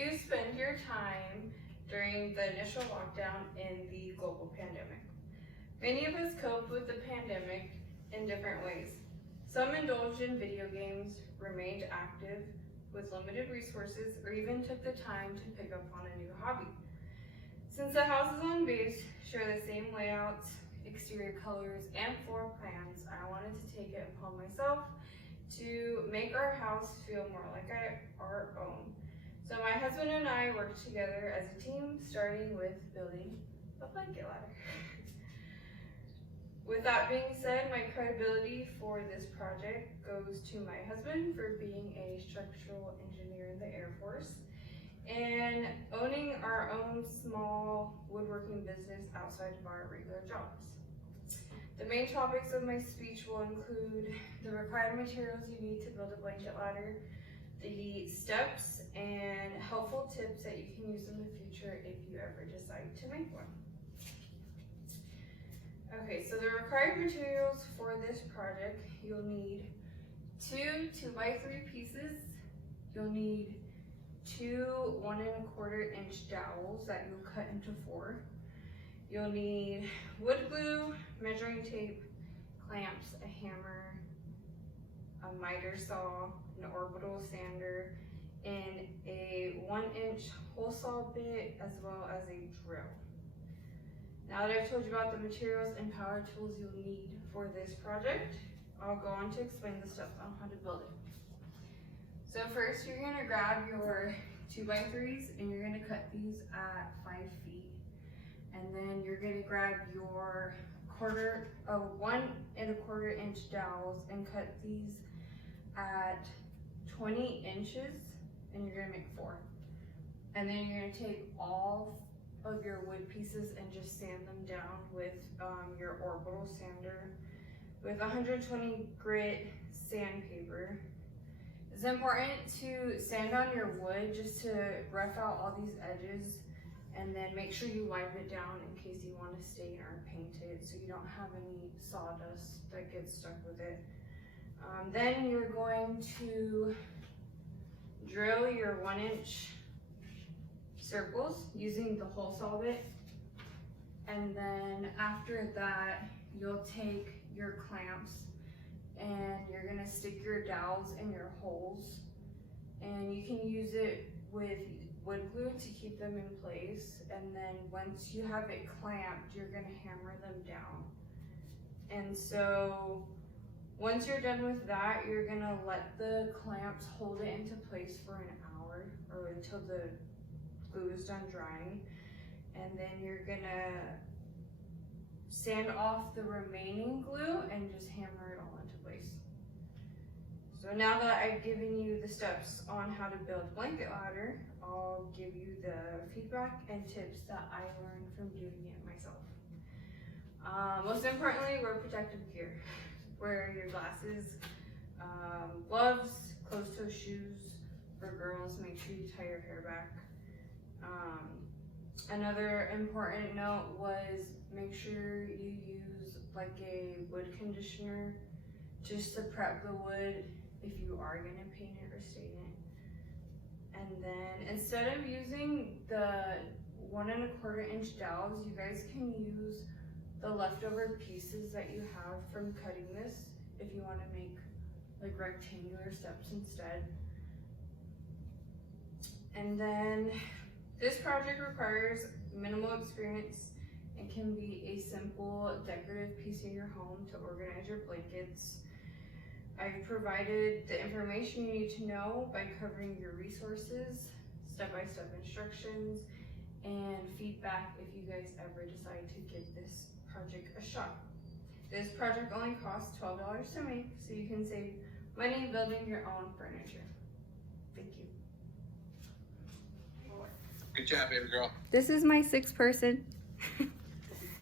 you spend your time during the initial lockdown in the global pandemic? Many of us coped with the pandemic in different ways. Some indulged in video games, remained active with limited resources, or even took the time to pick up on a new hobby. Since the houses on base share the same layouts, exterior colors, and floor plans, I wanted to take it upon myself to make our house feel more like our own. So my husband and I worked together as a team, starting with building a blanket ladder. With that being said, my credibility for this project goes to my husband for being a structural engineer in the Air Force and owning our own small woodworking business outside of our regular jobs. The main topics of my speech will include the required materials you need to build a blanket ladder, the steps and helpful tips that you can use in the future if you ever decide to make one. Okay, so the required materials for this project, you'll need 2 2x3 pieces. You'll need 2 1 1/4 inch dowels that you'll cut into 4. You'll need wood glue, measuring tape, clamps, a hammer, a miter saw, an orbital sander, and a 1-inch hole saw bit, as well as a drill. Now that I've told you about the materials and power tools you'll need for this project, I'll go on to explain the steps on how to build it. So first, you're gonna grab your 2x3s and you're gonna cut these at 5 feet. And then you're gonna grab your 1 1/4 inch dowels and cut these at 20 inches, and you're gonna make 4. And then you're gonna take all of your wood pieces and just sand them down with your orbital sander with 120 grit sandpaper. It's important to sand on your wood just to rough out all these edges, and then make sure you wipe it down in case you want to stain or paint it so you don't have any sawdust that gets stuck with it. Then you're going to drill your 1-inch circles using the hole saw bit, and then after that you'll take your clamps and you're gonna stick your dowels in your holes, and you can use it with wood glue to keep them in place, and then once you have it clamped you're gonna hammer them down. And so once you're done with that, you're gonna let the clamps hold it into place for an hour or until the glue is done drying, and then you're gonna sand off the remaining glue and just hammer it all into place. So now that I've given you the steps on how to build a blanket ladder, I'll give you the feedback and tips that I learned from doing it myself. Most importantly, wear protective gear. Wear your glasses, gloves, closed-toe shoes. For girls, make sure you tie your hair back. Another important note was make sure you use like a wood conditioner just to prep the wood if you are gonna paint it or stain it. And then instead of using the 1 1/4 inch dowels, you guys can use the leftover pieces that you have from cutting this if you want to make like rectangular steps instead. And then this project requires minimal experience and can be a simple decorative piece in your home to organize your blankets. I've provided the information you need to know by covering your resources, step-by-step instructions, and feedback if you guys ever decide to give this project a shot. This project only costs $12 to make, so you can save money building your own furniture. Thank you. Good job, baby girl. This is my 6th person.